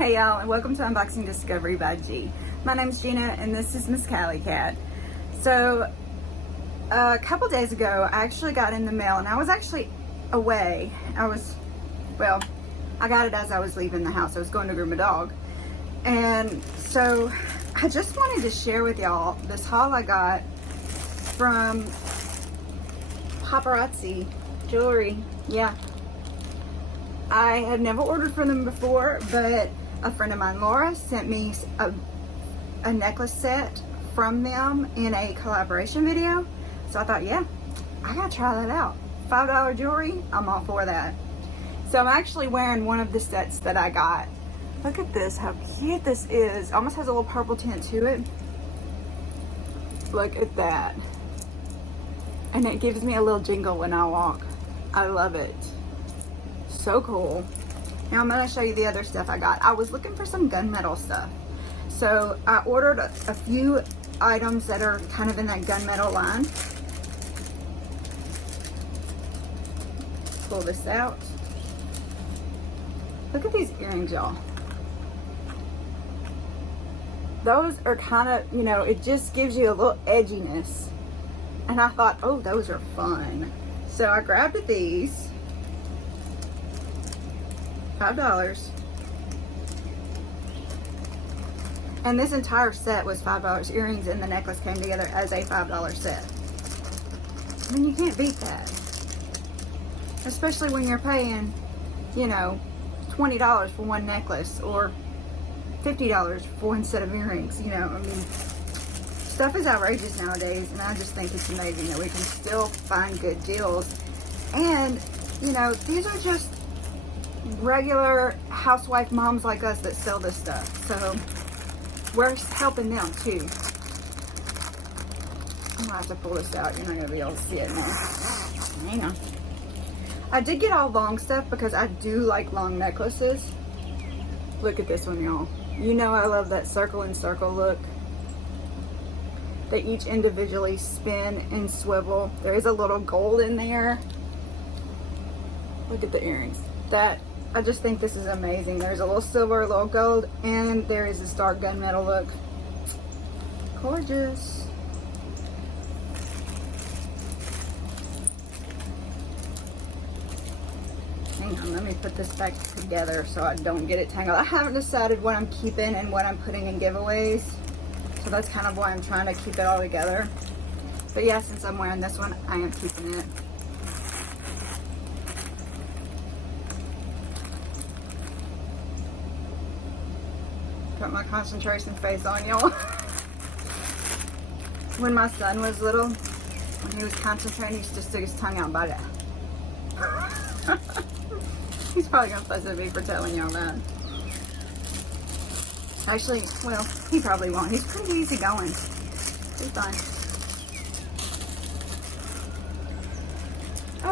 Hey y'all, and welcome to Unboxing Discovery by G. My name's Gina and this is Miss Cali Cat. So a couple days ago I actually got in the mail, and I was actually away. I got it as I was leaving the house. I was going to groom my dog, and so I just wanted to share with y'all this haul I got from Paparazzi Jewelry. Yeah, I had never ordered from them before, but a friend of mine, Laura, sent me a necklace set from them in a collaboration video. So I thought, yeah, I gotta try that out. $5 jewelry, I'm all for that. So I'm actually wearing one of the sets that I got. Look at this, how cute this is. Almost has a little purple tint to it. Look at that. And it gives me a little jingle when I walk. I love it. So cool. Now I'm going to show you the other stuff I got. I was looking for some gunmetal stuff. So I ordered a few items that are kind of in that gunmetal line. Pull this out. Look at these earrings, y'all. Those are kind of, you know, it just gives you a little edginess. And I thought, oh, those are fun. So I grabbed these. $5. And this entire set was $5. Earrings and the necklace came together as a $5 set. I mean, you can't beat that. Especially when you're paying, you know, $20 for one necklace or $50 for one set of earrings. You know, I mean, stuff is outrageous nowadays, and I just think it's amazing that we can still find good deals. And, you know, these are just regular housewife moms like us that sell this stuff, so we're helping them too. I'm gonna have to pull this out. You're not gonna be able to see it now. Hang on. I did get all long stuff because I do like long necklaces. Look at this one, y'all. You know I love that circle and circle look. They each individually spin and swivel. There is a little gold in there. Look at the earrings. I just think this is amazing. There's a little silver, a little gold, and there is this dark gunmetal look. Gorgeous. Hang on, let me put this back together so I don't get it tangled. I haven't decided what I'm keeping and what I'm putting in giveaways, so that's kind of why I'm trying to keep it all together. But yeah, since I'm wearing this one, I am keeping it. Put my concentration face on, y'all. When my son was little, when he was concentrating, he used to stick his tongue out and bite it. He's probably gonna fuss at me for telling y'all that. Actually, well, he probably won't. He's pretty easy going. He's fine.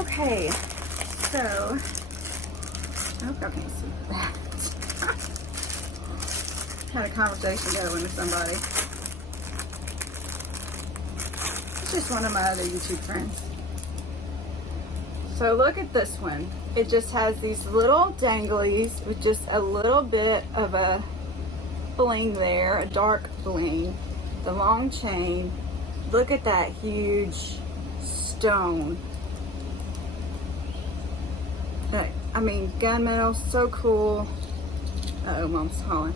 Okay, so I hope y'all can't see that. Had a conversation going with somebody. It's just one of my other YouTube friends. So look at this one. It just has these little danglies with just a little bit of a bling there, a dark bling. The long chain. Look at that huge stone. I mean, gunmetal, so cool. Uh-oh, Mom's calling.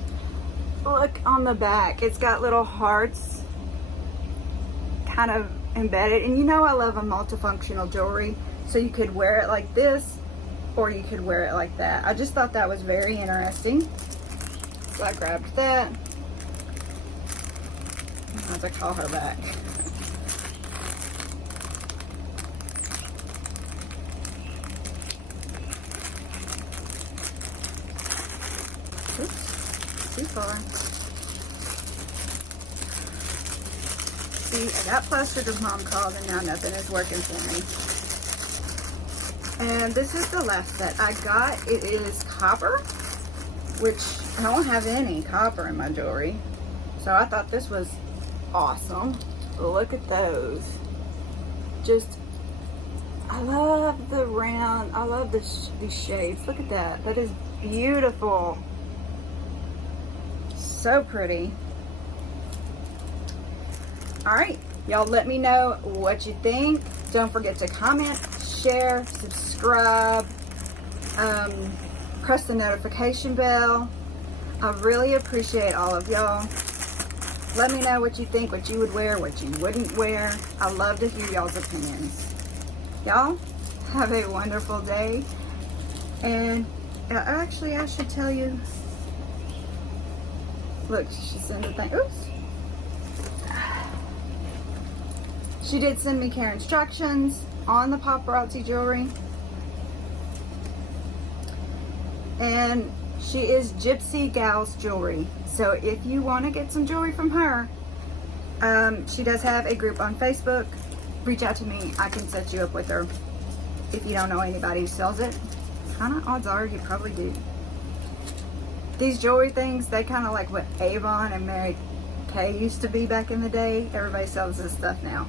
Look on the back, it's got little hearts kind of embedded, and you know I love a multifunctional jewelry, so you could wear it like this or you could wear it like that. I just thought that was very interesting, so I grabbed that. I have to call her back. Oops, too far. See, I got flustered as Mom called, and now nothing is working for me. And this is the last set I got. It is copper, which I don't have any copper in my jewelry. So I thought this was awesome. Look at those. Just, I love the round, I love these shapes. Look at that. That is beautiful. So pretty. All right, y'all let me know what you think. Don't forget to comment, share, subscribe, press the notification bell. I really appreciate all of y'all. Let me know what you think, what you would wear, what you wouldn't wear. I love to hear y'all's opinions. Y'all have a wonderful day. And actually, I should tell you. Look, she sent a thing. Oops. She did send me care instructions on the Paparazzi Jewelry. And she is Gypsy Gals Jewelry. So if you want to get some jewelry from her, she does have a group on Facebook. Reach out to me. I can set you up with her. If you don't know anybody who sells it, kind of odds are you probably do. These jewelry things, they kind of like what Avon and Mary Kay used to be back in the day. Everybody sells this stuff now.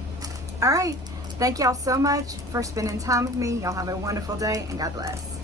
All right. Thank y'all so much for spending time with me. Y'all have a wonderful day and God bless.